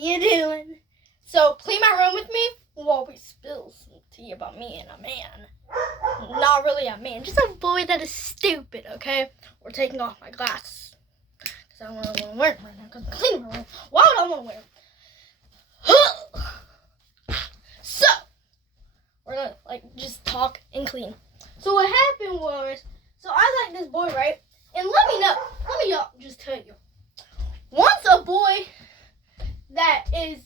you doing? So, clean my room with me? While we spill some tea about me and a man. Not really a man, just a boy that is stupid, okay? We're taking off my glasses. Because I don't really want to wear them right now. Because I'm cleaning my room. Why would I want to wear them? So, we're going to, just talk and clean. So, what happened was, I like this boy, right? And let me just tell you. Once a boy that is,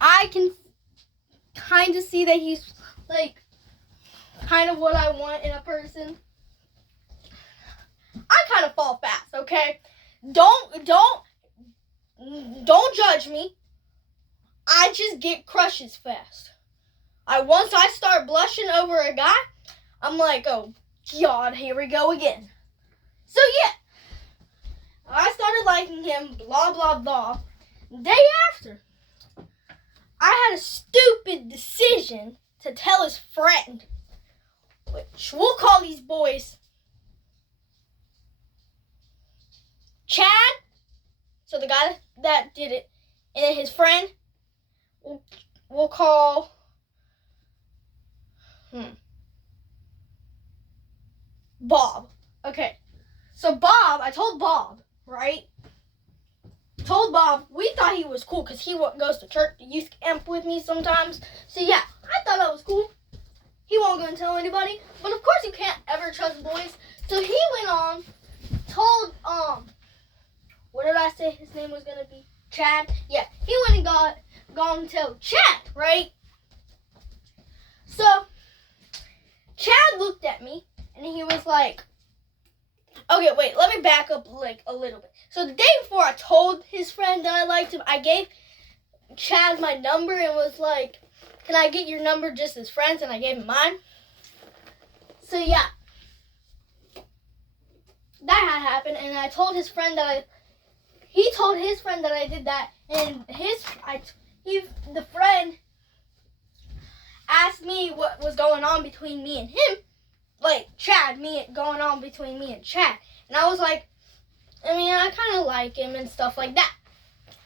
I can kind of see that he's, kind of what I want in a person. I kind of fall fast, okay? Don't judge me. I just get crushes fast. Once I start blushing over a guy, I'm like, oh, God, here we go again. So, yeah. I started liking him, blah, blah, blah. The day after, I had a stupid decision to tell his friend, which we'll call these boys Chad, so the guy that did it, and then his friend, we'll call Bob. Okay, so Bob, I told Bob, right? Told Bob, we thought he was cool because he goes to church, youth camp with me sometimes. So yeah, I thought that was cool. He won't go and tell anybody, but of course you can't ever trust boys. So he went on, told what did I say his name was gonna be? Chad. Yeah, he went and gone to tell Chad, right? So Chad looked at me and he was like, okay, wait, let me back up a little bit. So the day before I told his friend that I liked him, I gave Chad my number and was like, can I get your number just as friends? And I gave him mine. So yeah, that had happened, and I told his friend he told his friend that I did that, and the friend asked me what was going on between me and him. Going on between me and Chad. And I was like, I mean, I kind of like him and stuff like that.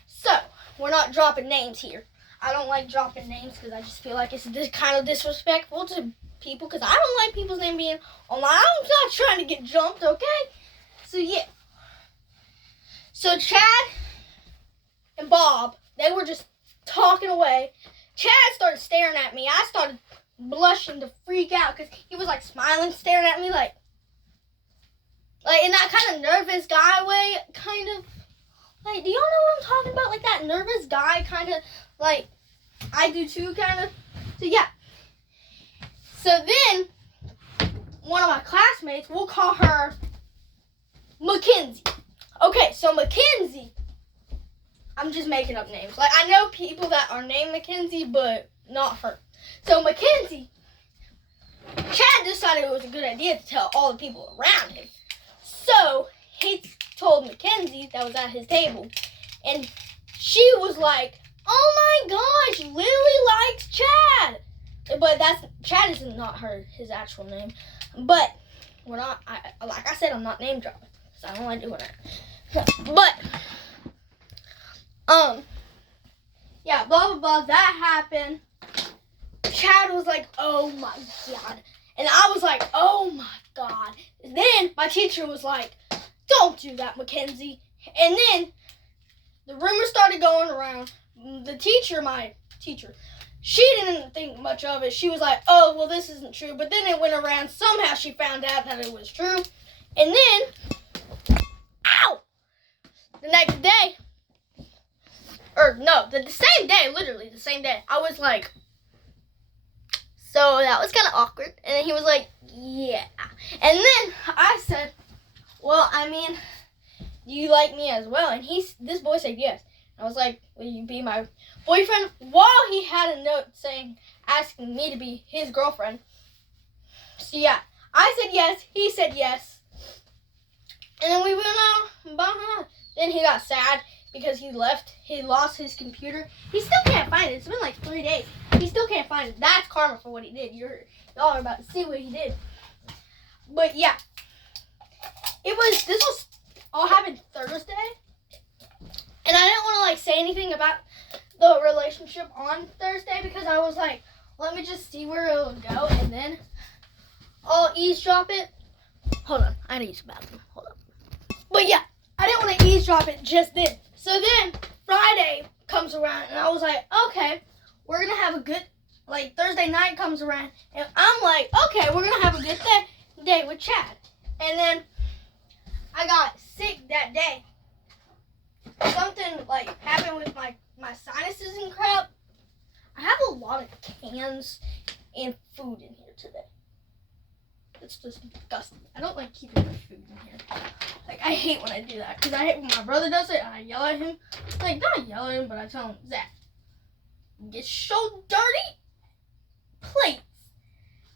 So, we're not dropping names here. I don't like dropping names because I just feel like it's kind of disrespectful to people because I don't like people's name being online. I'm not trying to get jumped, okay? So, yeah. So, Chad and Bob, they were just talking away. Chad started staring at me. I started blushing to freak out because he was smiling, staring at me like in that kind of nervous guy way, kind of do y'all know what I'm talking about? That nervous guy kind of I do too, kind of. So yeah. So then one of my classmates, we'll call her Mackenzie. Okay, so Mackenzie, I'm just making up names. I know people that are named Mackenzie, but not her. So Mackenzie, Chad decided it was a good idea to tell all the people around him. So he told Mackenzie that was at his table, and she was like, "Oh my gosh, Lily likes Chad." But Chad is not his actual name. But we're not. Like I said, I'm not name dropping because I don't like doing that. But yeah, blah blah blah. That happened. Chad was like, oh my God. And I was like, oh my God. And then my teacher was like, don't do that, Mackenzie. And then the rumors started going around. The teacher, my teacher, she didn't think much of it. She was like, oh, well, this isn't true. But then it went around. Somehow she found out that it was true. And then, ow! The next day, the same day, literally the same day, I was like, so that was kind of awkward. And then he was like, yeah. And then I said, well, I mean, do you like me as well? And this boy said yes. I was like, will you be my boyfriend? While he had a note asking me to be his girlfriend. So yeah, I said yes. He said yes. And then we went out. Then he got sad because he left. He lost his computer. He still can't find it. It's been 3 days. He still can't find it. That's karma for what he did. Y'all are about to see what he did. But yeah, this was all happened Thursday. got the relationship on Thursday because I was like, let me just see where it'll go, and then I'll eavesdrop it. Hold on, I need to use the bathroom. Hold up. But yeah, I didn't want to eavesdrop it just then. So then Friday comes around, and I was like, okay, we're gonna have a good, like Thursday night comes around, and I'm like, okay, we're gonna have a good day with Chad. And then I got sick that day. Something like happened with my sinuses and crap. I have a lot of cans and food in here today. It's just disgusting. I don't like keeping my food in here. Like, I hate when I do that. Because I hate when my brother does it and I yell at him. Like, not yell at him, but I tell him, Zach, get so dirty plates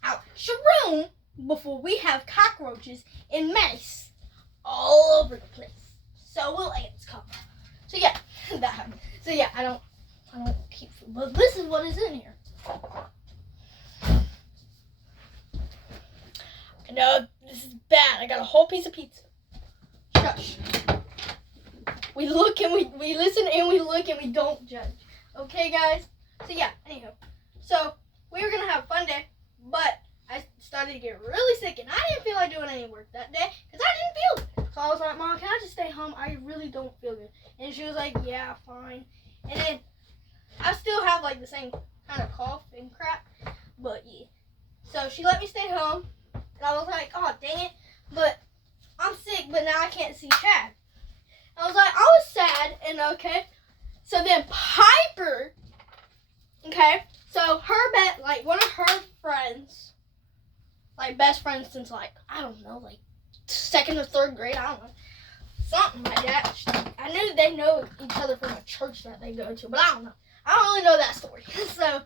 out your room before we have cockroaches and mice all over the place. So will ants come. So yeah, that happened. So yeah, I don't keep food. But this is what is in here. I know this is bad. I got a whole piece of pizza. Shush. We look and we listen and we look and we don't judge. Okay, guys? So yeah, anyhow. So we were gonna have a fun day, but I started to get really sick and I didn't feel like doing any work that day because I didn't feel good. So I was like, Mom, can I just stay home? I really don't feel good. And she was like, yeah, fine. And then I still have like the same kind of cough and crap, but yeah. So she let me stay home. And I was like, oh, dang it. But I'm sick, but now I can't see Chad. I was like, I was sad and okay. So then Piper, okay, so one of her friends, like best friends since like, I don't know, like 2nd or 3rd grade, I don't know. Something like that. I knew they know each other from a church that they go to, but I don't know. I don't really know that story. So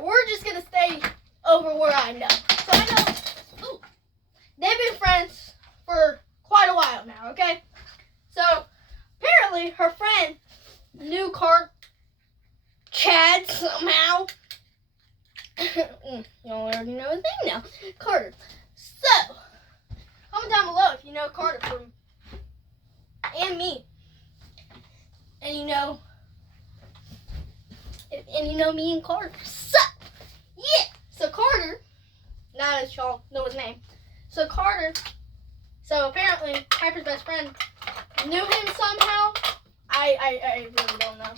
we're just going to stay over where I know. So I know. They've been friends for quite a while now, okay? So, apparently, her friend knew Chad somehow. You already know his name now. Carter. So, comment down below if you know Carter and me. And you know me and Carter. So, yeah. So, Carter, now that y'all know his name. So Carter, so apparently Piper's best friend knew him somehow. I really don't know.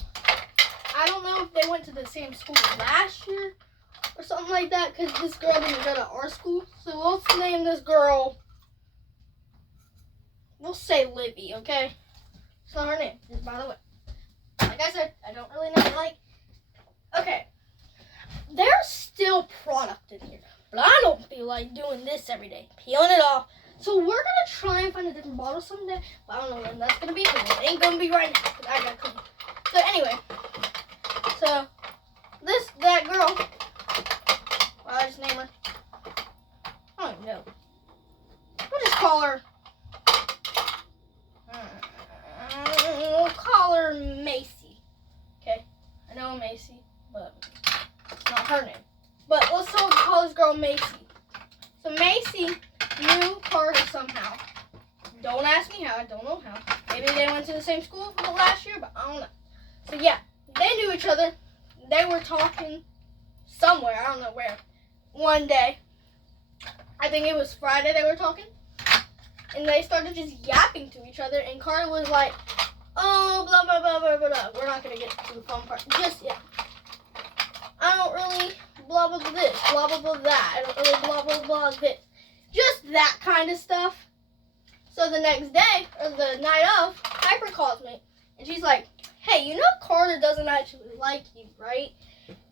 I don't know if they went to the same school last year or something like that because this girl didn't go to our school. So let's name this girl, we'll say Libby, okay? So her name is, by the way. Like I said, I don't really know. Okay. There's still product in here. But I don't feel like doing this every day. Peeling it off. So we're going to try and find a different bottle someday. But I don't know when that's going to be. Because it ain't going to be right now. Because I got to clean. So anyway. So, that girl. Well, I just name her. I don't even know. We'll just call her. We'll call her Macy. Okay? I know Macy. But it's not her name. But let's still call this girl Macy. So Macy knew Carter somehow. Don't ask me how. I don't know how. Maybe they went to the same school for the last year, but I don't know. So yeah, they knew each other. They were talking somewhere. I don't know where. One day. I think it was Friday they were talking. And they started just yapping to each other. And Carter was like, oh, blah, blah, blah, blah, blah, blah. We're not going to get to the fun part just yet. I don't really blah, blah, blah, this, blah, blah, blah, that. I don't really blah, blah, blah, this. Just that kind of stuff. So the next day, or the night of, Piper calls me. And she's like, hey, you know Carter doesn't actually like you, right?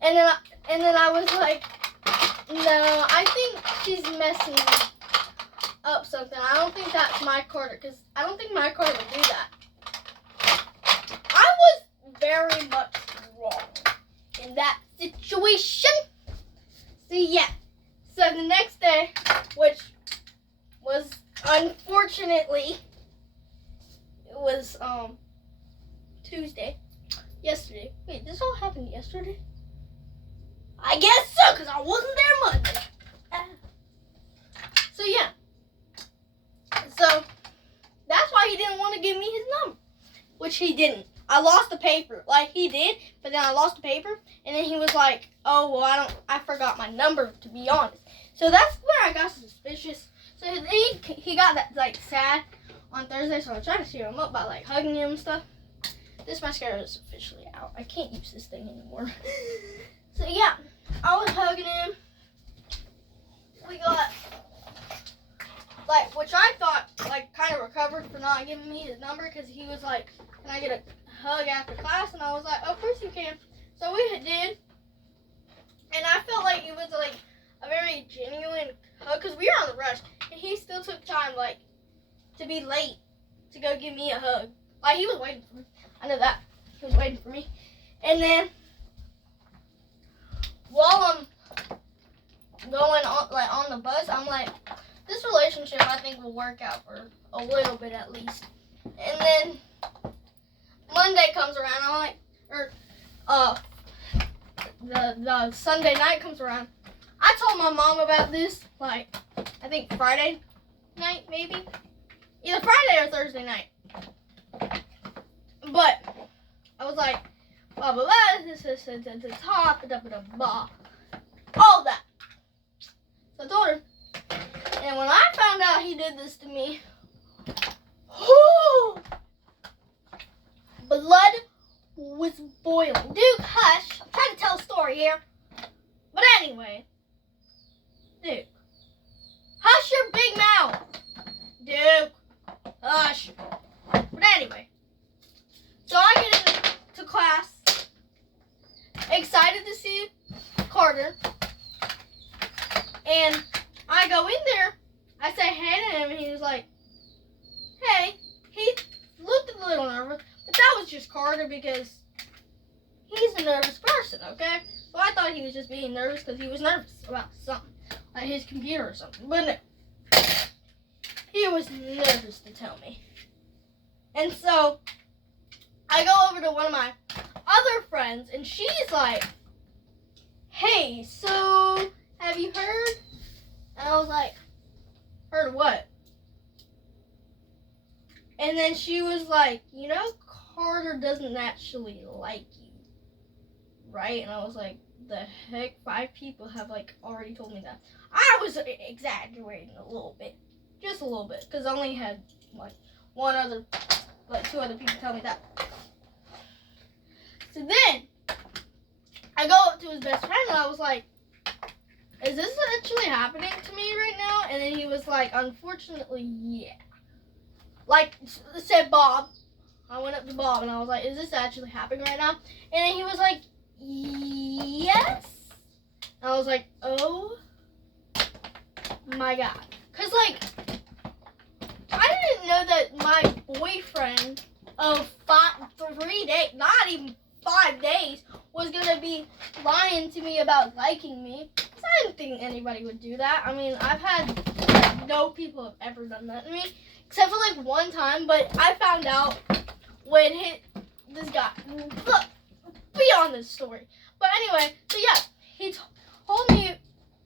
And then I was like, no, I think she's messing up something. I don't think that's my Carter, because I don't think my Carter would do that. I was very much wrong in that situation. So yeah. So the next day, which was unfortunately, it was Tuesday. Yesterday. Wait, this all happened yesterday? I guess so, because I wasn't there Monday. So yeah. So that's why he didn't want to give me his number. Which he didn't. I lost the paper. Like, he did, but then I lost the paper. And then he was like, oh, well, I forgot my number, to be honest. So that's where I got suspicious. So he got that, like, sad on Thursday. So I tried to cheer him up by, like, hugging him and stuff. This mascara is officially out. I can't use this thing anymore. So, yeah. I was hugging him. We got, like, which I thought, like, kind of recovered for not giving me his number. Because he was like, can I get a hug after class? And I was like, of course you can. So we did. And I felt like it was, like, a very genuine hug. Because we were on the rush. And he still took time, like, to be late to go give me a hug. Like, he was waiting for me. I know that. He was waiting for me. And then, while I'm going on, like, on the bus, I'm like, this relationship I think will work out for a little bit at least. And then Monday comes around, I'm like, or the Sunday night comes around. I told my mom about this, like, I think Friday night maybe, either Friday or Thursday night. But I was like, blah blah blah, this talk, blah blah blah, all that. So I told her, and when I found out he did this to me, whoo, blood was boiling. Dude, hush! I'm trying to tell a story here. But anyway, Duke, hush your big mouth. Duke, hush. But anyway. So I get into class, excited to see Carter, and I go in there, I say hey to him, and he was like, hey. He looked a little nervous, but that was just Carter because he's a nervous person, okay? So I thought he was just being nervous because he was nervous about something, like his computer or something, but no. He was nervous to tell me. And so I go over to one of my other friends, and she's like, hey, so have you heard? And I was like, heard what? And then she was like, you know, Carter doesn't actually like you, right? And I was like, the heck? 5 people have, like, already told me that. I was exaggerating a little bit. Just a little bit. Because I only had, like, 2 other people tell me that. So then, I go up to his best friend and I was like, is this actually happening to me right now? And then he was like, unfortunately, yeah. Like, said Bob. I went up to Bob and I was like, is this actually happening right now? And then he was like, yes. And I was like, oh my God. Because, like, I didn't know that my boyfriend of 3 days, not even 5 days, was going to be lying to me about liking me. Because I didn't think anybody would do that. I mean, I've had no people have ever done that to me. Except for, like, one time. But I found out when this guy, look, beyond this story. But anyway, so yeah, he told me,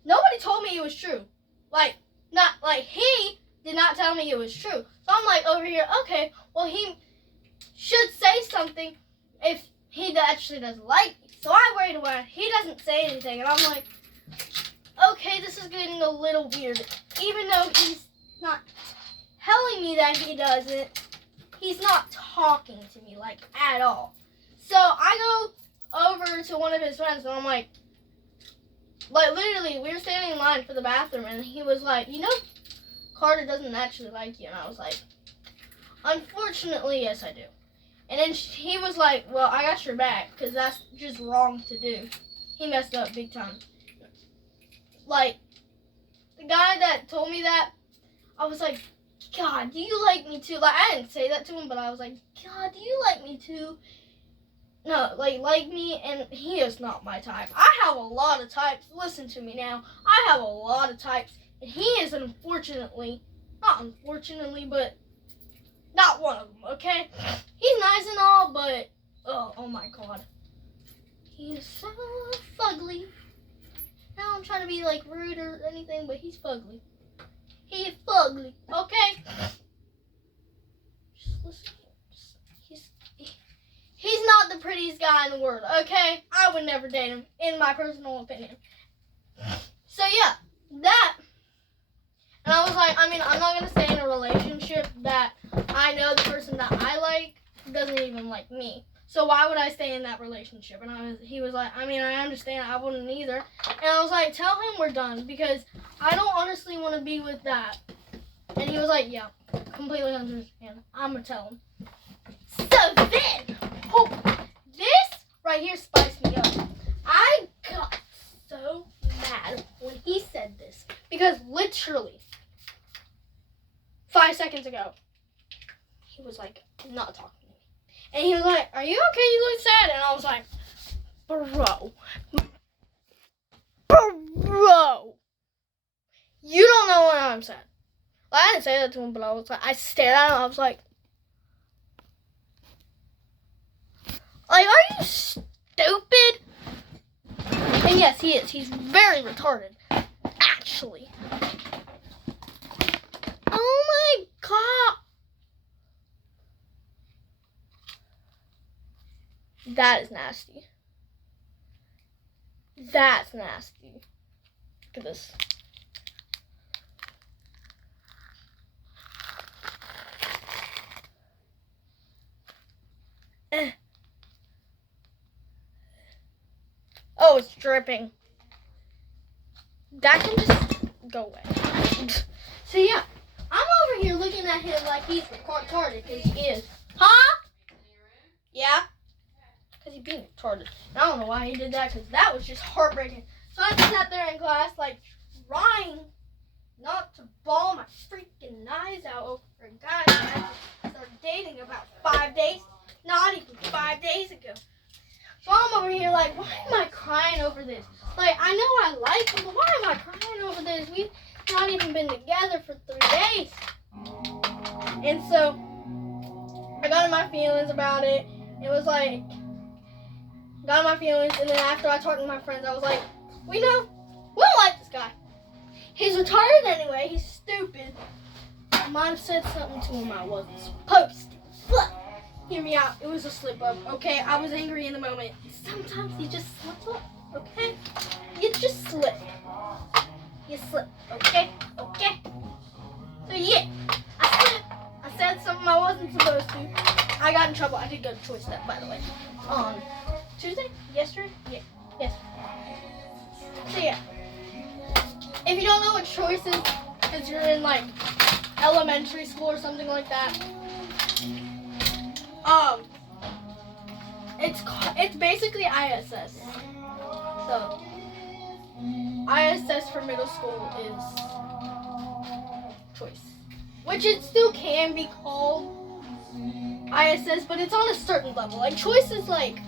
nobody told me it was true. Like, not, like, he did not tell me it was true. So I'm like over here, okay, well, he should say something if he actually doesn't like me. So I wait a while, he doesn't say anything, and I'm like, okay, this is getting a little weird. Even though he's not telling me that he doesn't, he's not talking to me, like, at all. So I go over to one of his friends, and I'm like, literally, we were standing in line for the bathroom, and he was like, you know, Carter doesn't actually like you. And I was like, unfortunately, yes, I do. And then he was like, well, I got your back, because that's just wrong to do. He messed up big time. Like, the guy that told me that, I was like, God, do you like me too? Like, I didn't say that to him, but I was like, God, do you like me too? No, like me, and he is not my type. I have a lot of types. Listen to me now. I have a lot of types, and he is not unfortunately, but not one of them, okay? He's nice and all, but, oh my God. He is so fugly. Now I'm trying to be, like, rude or anything, but he's fugly. He is fugly, okay? Just listen. the prettiest guy in the world, okay? I would never date him, in my personal opinion. So yeah, that. And I was like, I mean, I'm not going to stay in a relationship that I know the person that I like doesn't even like me. So why would I stay in that relationship? And he was like, I mean, I understand, I wouldn't either. And I was like, tell him we're done, because I don't honestly want to be with that. And he was like, yeah, completely understand. I'm going to tell him. So then, this right here spiced me up. I got so mad when he said this, because literally 5 seconds ago, he was like, not talking to me. And he was like, are you okay? You look sad. And I was like, bro, you don't know when I'm sad. Like, I didn't say that to him, but I was like, I stared at him. I was like, are you stupid? And yes, he is. He's very retarded, actually. Oh my god. That is nasty. That's nasty. Look at this. Oh, it's dripping. That can just go away. So yeah, I'm over here looking at him like he's retarded, because he is. Huh? Yeah? Because he's being retarded. And I don't know why he did that, because that was just heartbreaking. So I sat there in class, like, trying not to bawl my freaking eyes out over a guy that I started dating about 5 days, not even 5 days ago. So I'm over here like, why am I crying over this? Like, I know I like him, but why am I crying over this? We've not even been together for 3 days. And so, I got in my feelings about it. It was like, got in my feelings, and then after I talked to my friends, I was like, we don't like this guy. He's retarded anyway, he's stupid. I might have said something to him I wasn't supposed to. But, hear me out, it was a slip up, okay? I was angry in the moment. Sometimes you just slip up, okay? You just slip. You slip, okay? Okay? So yeah, I slipped. I said something I wasn't supposed to. I got in trouble. I did go to Choice Step, by the way. On Tuesday? Yesterday? Yeah. Yes. So yeah. If you don't know what Choice is, because you're in like elementary school or something like that. It's basically ISS. So ISS for middle school is Choice, which it still can be called ISS, but it's on a certain level. Like Choice is like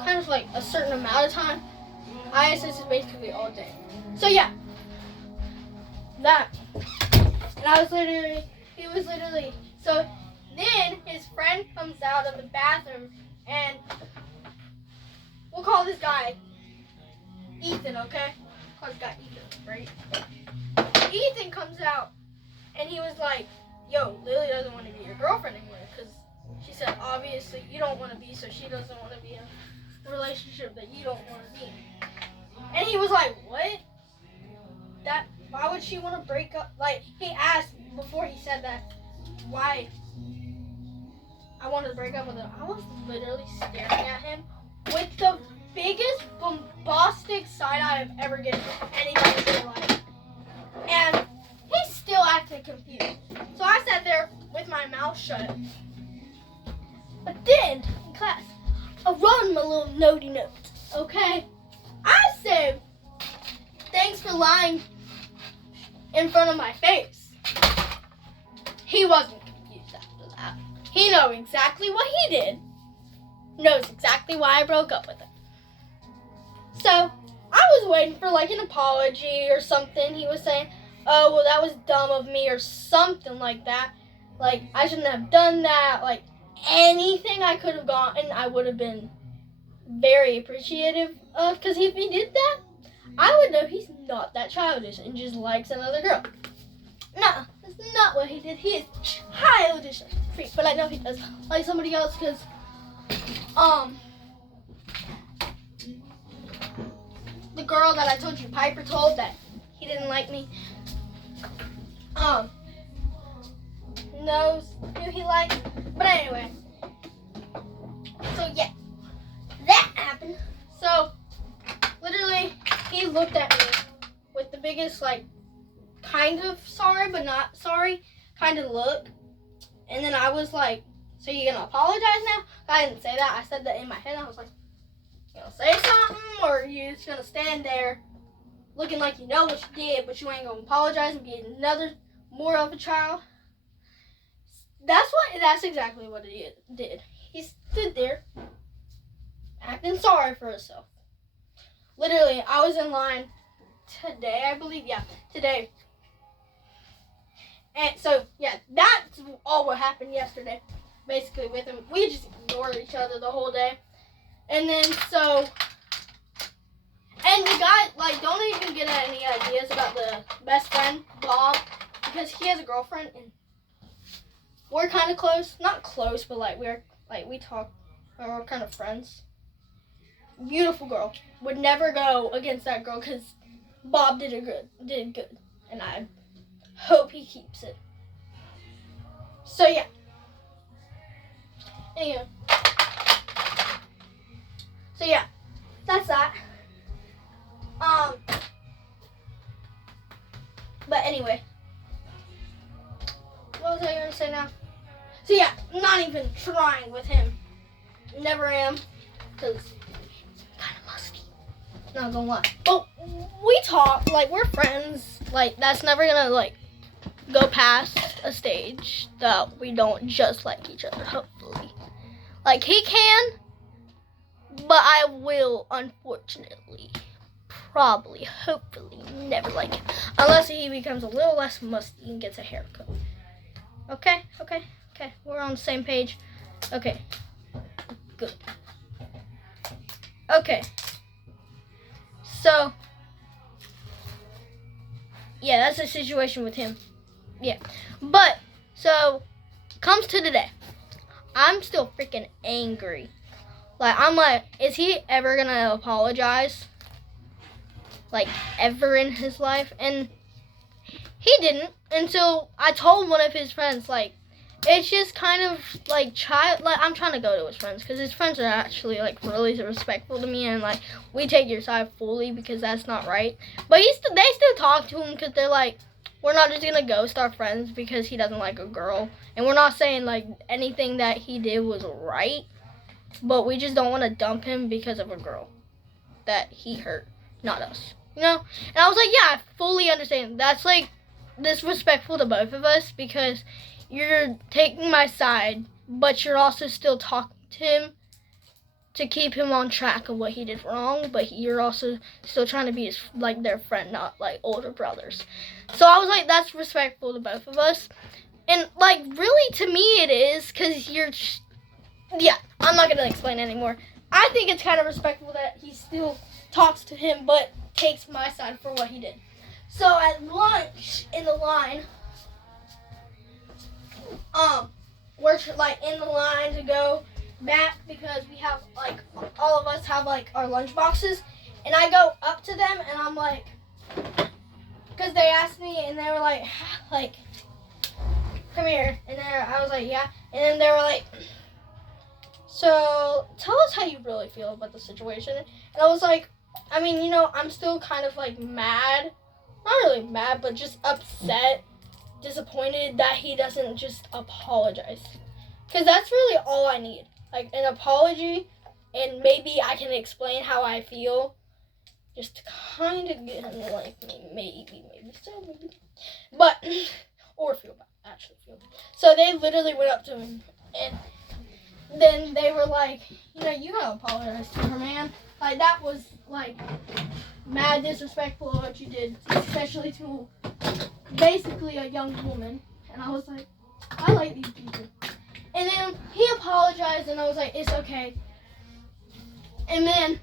kind of like a certain amount of time. ISS is basically all day. So yeah, that. And he was literally, so then his friend comes out of the bathroom, and we'll call this guy Ethan, okay? Call this guy Ethan, right? Ethan comes out, and he was like, yo, Lily doesn't want to be your girlfriend anymore, because she said, obviously, you don't want to be, so she doesn't want to be in a relationship that you don't want to be in. And he was like, what? Why would she want to break up? Like, he asked before he said that, why I wanted to break up with him. I was literally staring at him with the biggest bombastic side eye I've ever given anybody in their life. And he still acted confused. So I sat there with my mouth shut. But then, in class, I wrote him a little notey note, okay? I said, thanks for lying in front of my face. He wasn't confused after that. He knew exactly what he did. Knows exactly why I broke up with him. So, I was waiting for like an apology or something. He was saying, oh, well, that was dumb of me or something like that. Like, I shouldn't have done that. Like, anything I could have gotten, I would have been very appreciative of. Because if he did that, I would know he's not that childish and just likes another girl. No, that's not what he did. He is childish. But I know he does like somebody else because The girl that I told you Piper told that he didn't like me, knows who he liked. But anyway, so yeah, that happened. So literally, he looked at me with the biggest, like, kind of sorry but not sorry kind of look. And then I was like, so you gonna apologize now? I didn't say that. I said that in my head. I was like, you gonna say something, or you just gonna stand there looking like you know what you did, but you ain't gonna apologize and be another more of a child? That's exactly what he did. He stood there acting sorry for himself. Literally, I was in line today, I believe. Yeah, today. And so, yeah, that's all what happened yesterday, basically, with him. We just ignored each other the whole day. And then, so, and the guy, like, don't even get any ideas about the best friend, Bob, because he has a girlfriend, and we're kind of close. Not close, but, like, we talk, or we're kind of friends. Beautiful girl. Would never go against that girl, because Bob did good, and I hope he keeps it. So yeah. Anyway. So yeah, that's that. But anyway. What was I gonna say now? So yeah, I'm not even trying with him. Never am. Because kind of musky. Not gonna lie. But we talk, like, we're friends. Like, that's never gonna, like, go past a stage that we don't just like each other, hopefully. Like, he can, but I will, unfortunately, probably, hopefully, never like him. Unless he becomes a little less musty and gets a haircut. Okay, we're on the same page. Okay, good. Okay, so, yeah, that's the situation with him. Yeah, but, so, comes to today. I'm still freaking angry. Like, I'm like, is he ever gonna apologize? Like, ever in his life? And he didn't until I told one of his friends, like, it's just kind of, like, like, I'm trying to go to his friends, because his friends are actually, like, really respectful to me, and, like, we take your side fully, because that's not right. But they still talk to him, because they're like, we're not just gonna ghost our friends because he doesn't like a girl. And we're not saying, like, anything that he did was right. But we just don't want to dump him because of a girl that he hurt, not us. You know? And I was like, yeah, I fully understand. That's, like, disrespectful to both of us because you're taking my side, but you're also still talking to him to keep him on track of what he did wrong, but you're also still trying to be his, like, their friend, not, like, older brothers. So I was like, that's respectful to both of us. And, like, really, to me it is, because yeah, I'm not going to explain anymore. I think it's kind of respectful that he still talks to him, but takes my side for what he did. So at lunch, in the line, we're, like, in the line to go back because we have, like, all of us have, like, our lunch boxes. And I go up to them, and I'm like, because they asked me, and they were like, come here. And I was like, yeah. And then they were like, so tell us how you really feel about the situation. And I was like, I mean, you know, I'm still kind of, like, mad. Not really mad, but just upset, disappointed that he doesn't just apologize. Because that's really all I need. Like, an apology, and maybe I can explain how I feel. Just to kind of get him to like me, maybe. But, or actually feel. So they literally went up to him, and then they were like, you know, you gotta apologize to her, man. Like, that was, like, mad disrespectful of what you did, especially to basically a young woman. And I was like, I like these people. And then he apologized, and I was like, it's okay. And then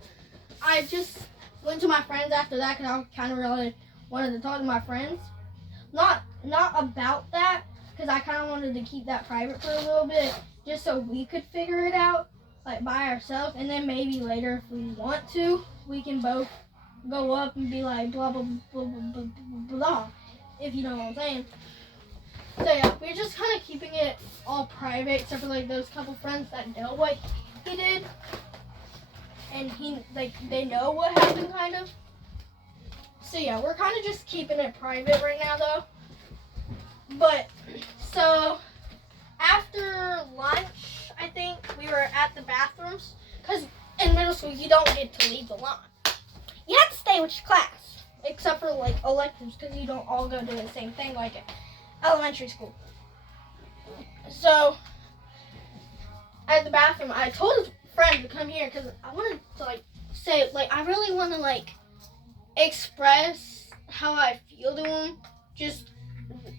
I just went to my friends after that because I kind of really wanted to talk to my friends. Not about that, because I kind of wanted to keep that private for a little bit, just so we could figure it out. like by ourselves, and then maybe later if we want to, we can both go up and be like blah blah blah blah blah blah, blah, if you know what I'm saying. So yeah, we're just kind of keeping it all private, except for like those couple friends that know what he did, and they know what happened kind of. So yeah, we're kind of just keeping it private right now though. But so after lunch, I think we were at the bathrooms, because in middle school you don't get to leave the line. You have to stay with your class, except for like electives, because you don't all go do the same thing like at elementary school. So at the bathroom, I told a friend to come here because I wanted to like say like I really want to like express how I feel to him, just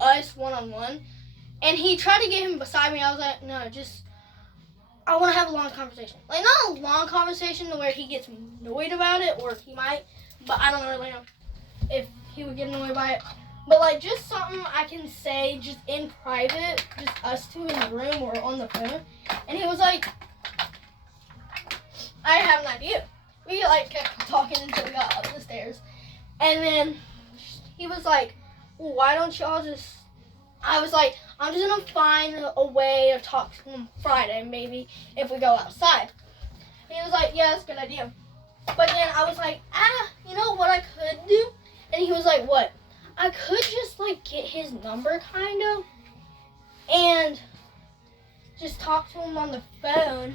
us one-on-one. And he tried to get him beside me. I was like, no, just I want to have a long conversation. Like, not a long conversation to where he gets annoyed about it, or he might, but I don't really know if he would get annoyed by it. But, like, just something I can say just in private, just us two in the room or on the phone. And he was like, I have an idea. We, like, kept talking until we got up the stairs. And then he was like, well, why don't y'all just... I was like, I'm just going to find a way to talk to him Friday, maybe, if we go outside. And he was like, yeah, that's a good idea. But then I was like, you know what I could do? And he was like, what? I could just, like, get his number, kind of, and just talk to him on the phone.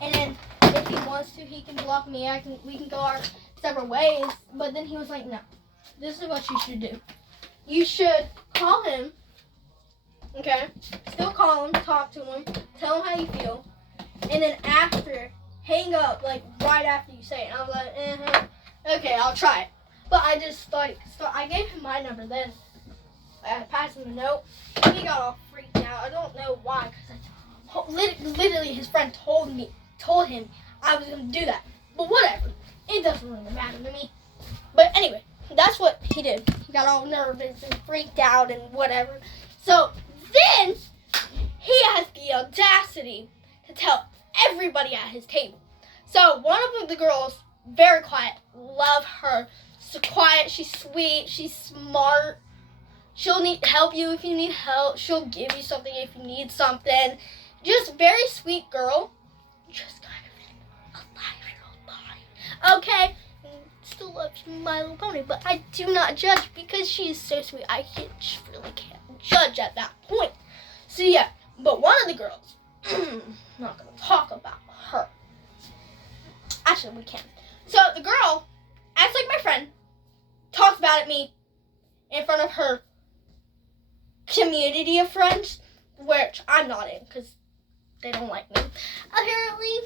And then if he wants to, he can block me. We can go our separate ways. But then he was like, no, this is what you should do. You should call him. Okay, still call him, talk to him, tell him how you feel, and then after, hang up, like, right after you say it. And I was like, okay, I'll try it. But I just, like, so I gave him my number, then I passed him a note. He got all freaked out. I don't know why, because literally his friend told him I was going to do that. But whatever, it doesn't really matter to me. But anyway, that's what he did. He got all nervous and freaked out and whatever. So then he has the audacity to tell everybody at his table. So one of the girls, very quiet, love her. So quiet, she's sweet, she's smart. She'll help you if you need help. She'll give you something if you need something. Just very sweet girl. Just kind of a 5-year-old boy. Okay? Still loves My Little Pony, but I do not judge because she is so sweet. I really can't judge at that point. So yeah, but one of the girls, I'm not going to talk about her. Actually, we can. So the girl acts like my friend, talks bad at me in front of her community of friends, which I'm not in because they don't like me, apparently.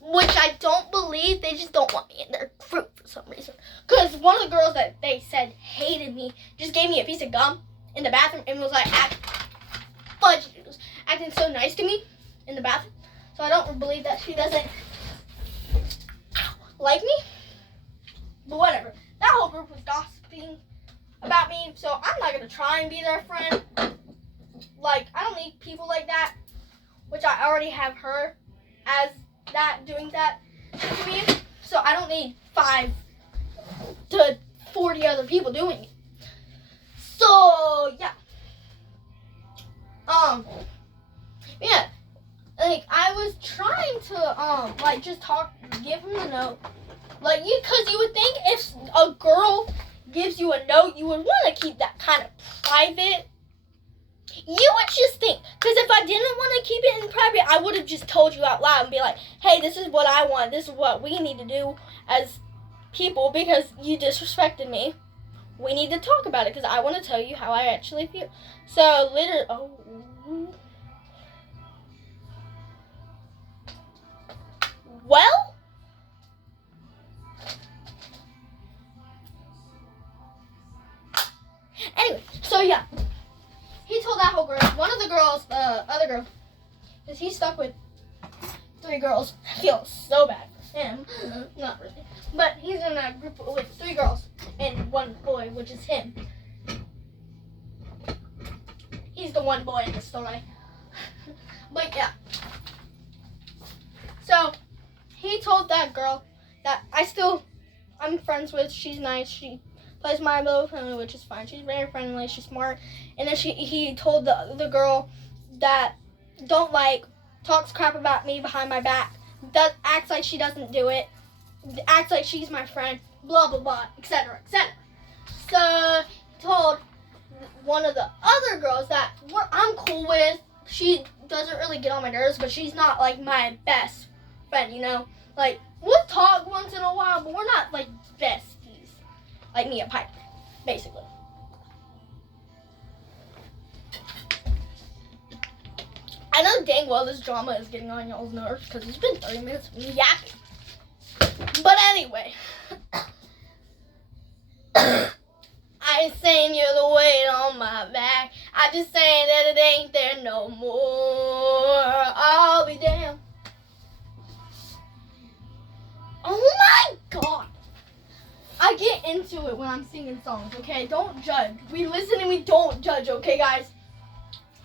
Which I don't believe, they just don't want me in their group for some reason. Because one of the girls that they said hated me just gave me a piece of gum in the bathroom and was like, acting so nice to me in the bathroom. So I don't believe that she doesn't like me. But whatever. That whole group was gossiping about me, so I'm not going to try and be their friend. Like, I don't need people like that, which I already have her as that, doing that to me. So I don't need 5 to 40 other people doing it. So, yeah. Yeah. Like, I was trying to, like, just give him the note. Like, because you would think if a girl gives you a note, you would want to keep that kind of private. You would just think, because if I didn't want to keep it in private, I would have just told you out loud and be like, hey, this is what I want. This is what we need to do as people because you disrespected me. We need to talk about it because I want to tell you how I actually feel. So, literally, well, anyway, so yeah. He told that whole girl, one of the girls, the other girl, because he's stuck with 3 girls. I feel so bad for him. Not really. But he's in a group with 3 girls and 1 boy, which is him. He's the one boy in the story. But yeah. So told that girl that I'm friends with. She's nice. She plays My Little Pony, which is fine. She's very friendly. She's smart. And then he told the girl that talks crap about me behind my back. Acts like she doesn't do it. Acts like she's my friend. Blah blah blah, etc. etc. So he told one of the other girls that I'm cool with. She doesn't really get on my nerves, but she's not like my best friend, you know? Like, we'll talk once in a while, but we're not like besties. Like me and Piper, basically. I know dang well this drama is getting on y'all's nerves because it's been 30 minutes of me yapping. But anyway. I ain't saying you're the weight on my back. I just saying that it ain't there no more. I'll be damned. Oh my God. I get into it when I'm singing songs, okay? Don't judge. We listen and we don't judge, okay, guys?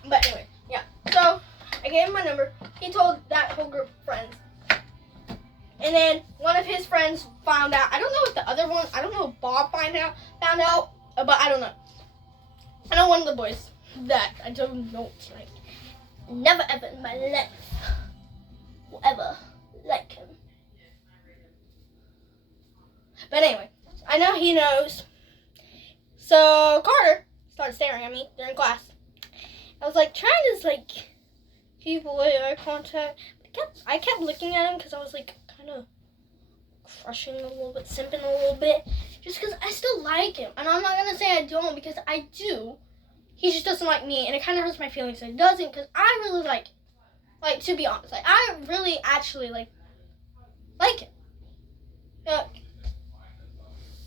But anyway, yeah. So, I gave him my number. He told that whole group of friends. And then one of his friends found out. I don't know if the other one, I don't know if Bob found out, but I don't know. I know one of the boys that I don't know like never ever in my life will ever like him. But anyway, I know he knows. So Carter started staring at me during class. I was like trying to like keep away eye contact. I kept looking at him because I was like kind of crushing a little bit, simping a little bit, just because I still like him. And I'm not going to say I don't, because I do. He just doesn't like me, and it kind of hurts my feelings that he doesn't, because I really like, to be honest, like, I really actually, like him.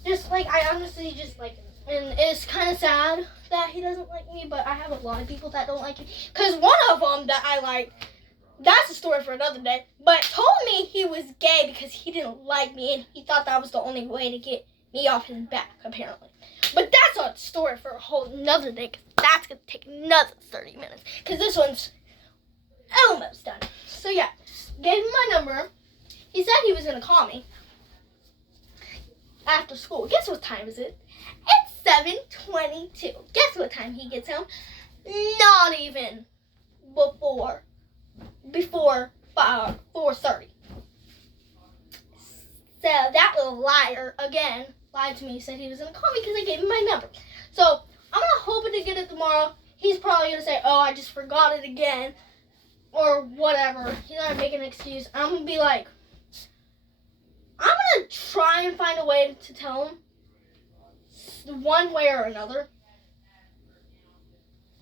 Just, like, I honestly just like him. And it's kind of sad that he doesn't like me, but I have a lot of people that don't like him. Because one of them that I like, that's a story for another day, but told me he was gay because he didn't like me and he thought that was the only way to get me off his back, apparently. But that's a story for a whole another day, because that's going to take another 30 minutes, because this one's almost done. So yeah, gave him my number. He said he was going to call me after school. Guess what time is it? It's 7:22. Guess what time he gets home? Not even before 4:30. So that little liar again lied to me. Said he was gonna call me because I gave him my number. So I'm not hoping to get it tomorrow. He's probably gonna say, "Oh, I just forgot it again," or whatever. He's gonna make an excuse. I'm gonna be like, I'm gonna try and find a way to tell him one way or another.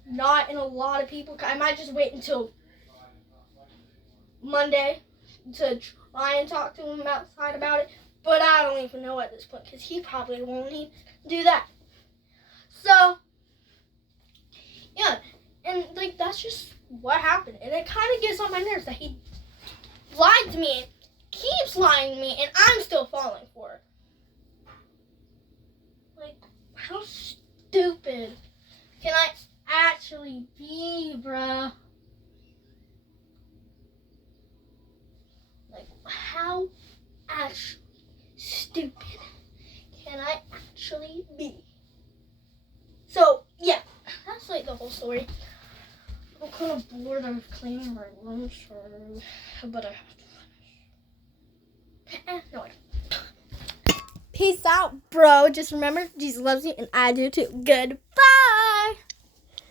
Not in a lot of people. I might just wait until Monday to try and talk to him outside about it, but I don't even know at this point because he probably won't even do that. So yeah, and like that's just what happened, and it kind of gets on my nerves that he lied to me, keeps lying to me, and I'm still falling for it. Like, how stupid can I actually be, bruh? Like, how actually stupid can I actually be? So, yeah, that's like the whole story. I'm kind of bored of cleaning my room, but I have to finish. No, I don't. Peace out, bro. Just remember, Jesus loves you, and I do too. Goodbye.